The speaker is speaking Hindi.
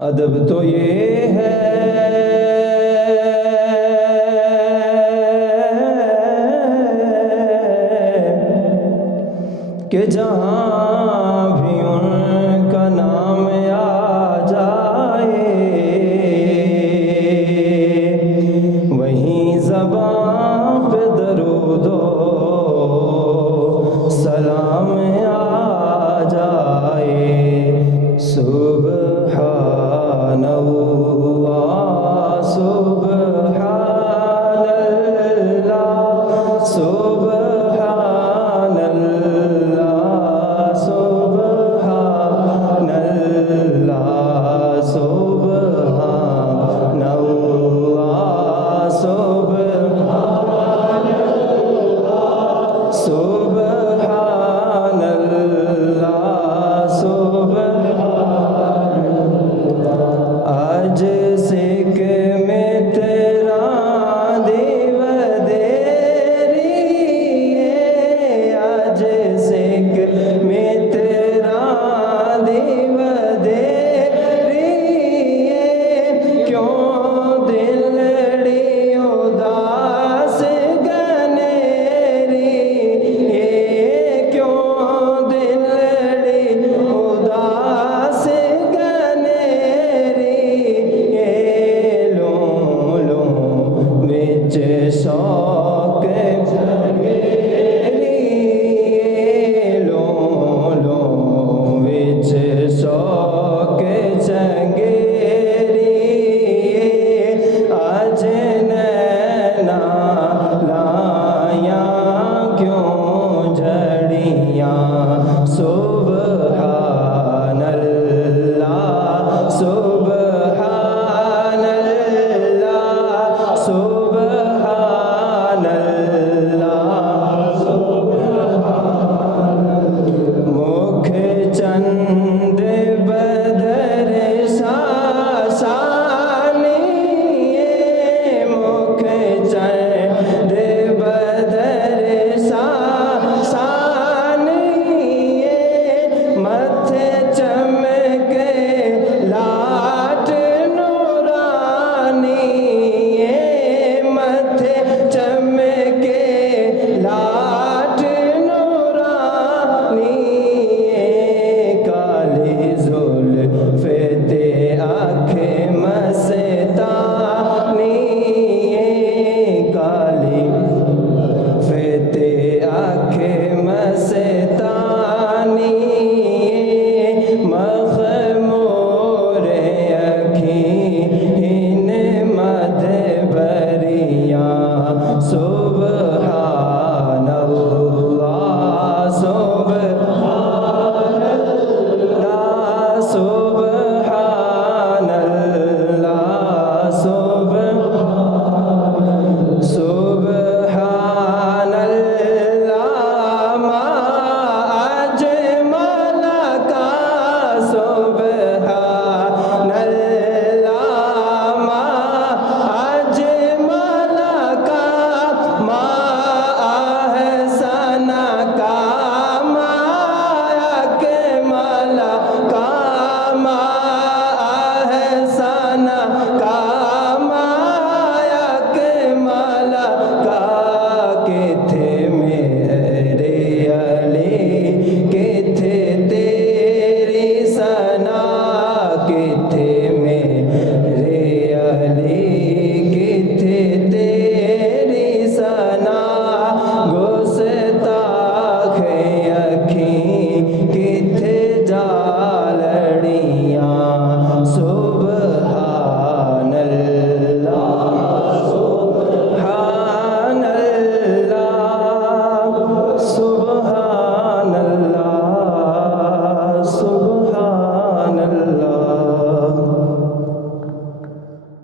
अदब तो ये है कि जहाँ भी उनका नाम आ जाए वहीं ज़बान पे दरूदो सलाम आ जाए। सुबहानल्लाह सुबहानल्लाह सुबहानल्लाह सुबहानल्लाह सुबहानल्लाह सुबहानल्लाह सुबहानल्लाह। आज सिक में तेरा दीव देरी है, आज सिक में तेरा दीव देरी है। क्यों दिलड़ी उदास गनेरी है, क्यों दिलड़ी उदास गनेरी है। लो लो विच शौक चंगेरी, लो लो विच शौक चंगेरी। आज नैना लाया क्यों झड़ियाँ। सुबहानल्लाह सुबहानल्लाह सुबहानल्लाह। मुख चंद बदर सासानी, मुख चंद बदर सासानी, मथे चमके लाट नूरानी, मथे चमके लाट नूरानी। काली जुल्फ़े ते आँखें मस्तानी, काली जुल्फ़े ते आँखें मस्तानी। मख़मूर अखीं मद बरियाँ। सुबहानल्लाह सुबहानल्लाह सुबहानल्लाह सुबहानल्लाह। मा अजमल का सुबहानल्लाह, मा अजमल का, मा अहसन का, मा अकमल का, मा अहसन का, मा अकमल का। किथे मेरे अली किथे तेरी सना, किथे